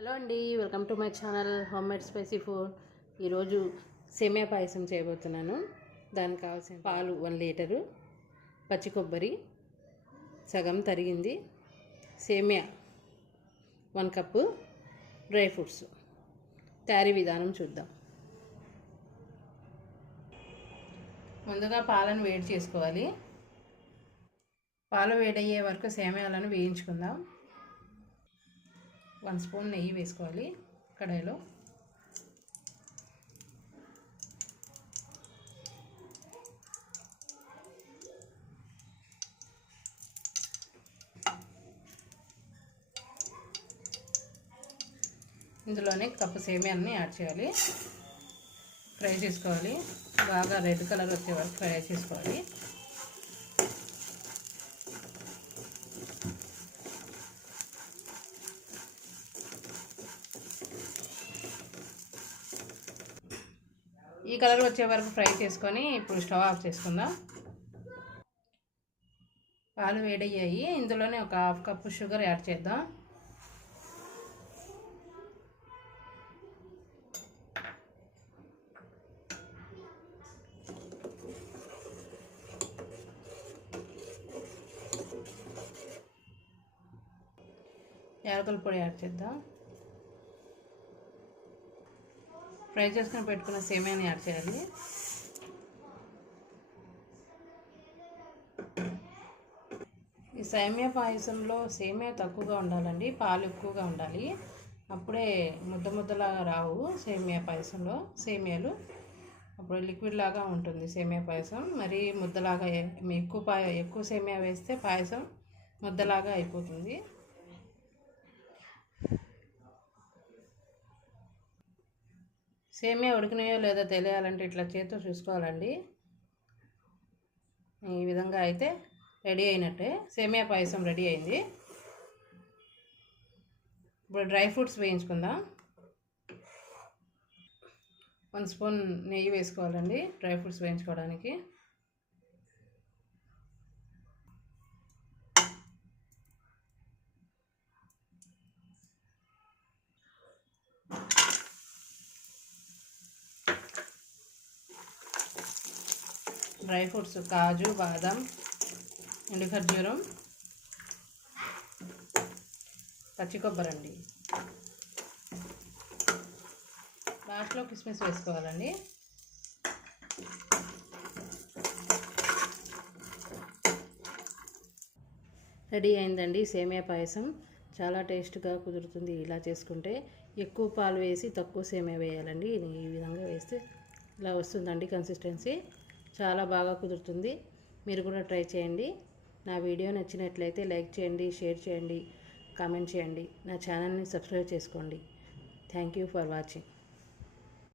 Hello అండి, welcome to my channel home made spicy food. ఈరోజు సేమియా పాయసం చేయబోతున్నాను. దానికి కావాల్సిన పాలు 1 లీటరు, పచ్చి కొబ్బరి సగం తరిగింది, సేమియా 1 కప్పు, డ్రై ఫ్రూట్స్. తయారీ విధానం చూద్దాం. ముందుగా పాలను వేడి చేసుకోవాలి. పాలు వేడయ్యే వరకు సేమియాలను వేయించుకుందాం. 1 స్పూన్ నెయ్యి వేసుకోవాలి కడాయిలో. ఇందులోనే కప్పు సేమియాన్ని యాడ్ చేయాలి. ఫ్రై చేసుకోవాలి. బాగా రెడ్ కలర్ వచ్చే వరకు ఫ్రై చేసుకోవాలి. ఈ కలర్ వచ్చే వరకు ఫ్రై చేసుకొని ఇప్పుడు స్టవ్ ఆఫ్ చేసుకుందాం. పాలు వేడయ్యాయి. ఇందులోనే ఒక 1/2 కప్పు షుగర్ యాడ్ చేద్దాం. యాలకుల పొడి యాడ్ చేద్దాం. ఫ్రై చేసుకొని పెట్టుకున్న సేమియాని యాడ్ చేయాలి. ఈ సేమియా పాయసంలో సేమియా తక్కువగా ఉండాలండి, పాలు ఎక్కువగా ఉండాలి. అప్పుడే ముద్దలాగా రావు సేమియా పాయసంలో సేమియాలు. అప్పుడు లిక్విడ్ లాగా ఉంటుంది సేమియా పాయసం. మరి ముద్దలాగా ఎక్కువ సేమియా వేస్తే పాయసం ముద్దలాగా అయిపోతుంది. సేమియా ఉడికినాయో లేదో తెలియాలంటే ఇట్లా చేతితో చూసుకోవాలండి. ఈ విధంగా అయితే రెడీ అయినట్టే. సేమియా పాయసం రెడీ అయింది. ఇప్పుడు డ్రై ఫ్రూట్స్ వేయించుకుందాం. 1 స్పూన్ నెయ్యి వేసుకోవాలండి డ్రై ఫ్రూట్స్ వేయించుకోవడానికి. డ్రై ఫ్రూట్స్ కాజు, బాదం, ఎండు ఖర్జూరం, పచ్చి కొబ్బరి అండి. లాస్ట్లో కిస్మిస్ వేసుకోవాలండి. రెడీ అయిందండి సేమియా పాయసం. చాలా టేస్ట్గా కుదురుతుంది ఇలా చేసుకుంటే. ఎక్కువ పాలు వేసి తక్కువ సేమియా వేయాలండి. ఈ విధంగా వేస్తే ఇలా వస్తుందండి కన్సిస్టెన్సీ. చాలా బాగా కుదురుతుంది. మీరు కూడా ట్రై చేయండి. నా వీడియో నచ్చినట్లయితే లైక్ చేయండి, షేర్ చేయండి, కామెంట్ చేయండి. నా ఛానల్ని సబ్స్క్రైబ్ చేసుకోండి. Thank you for watching.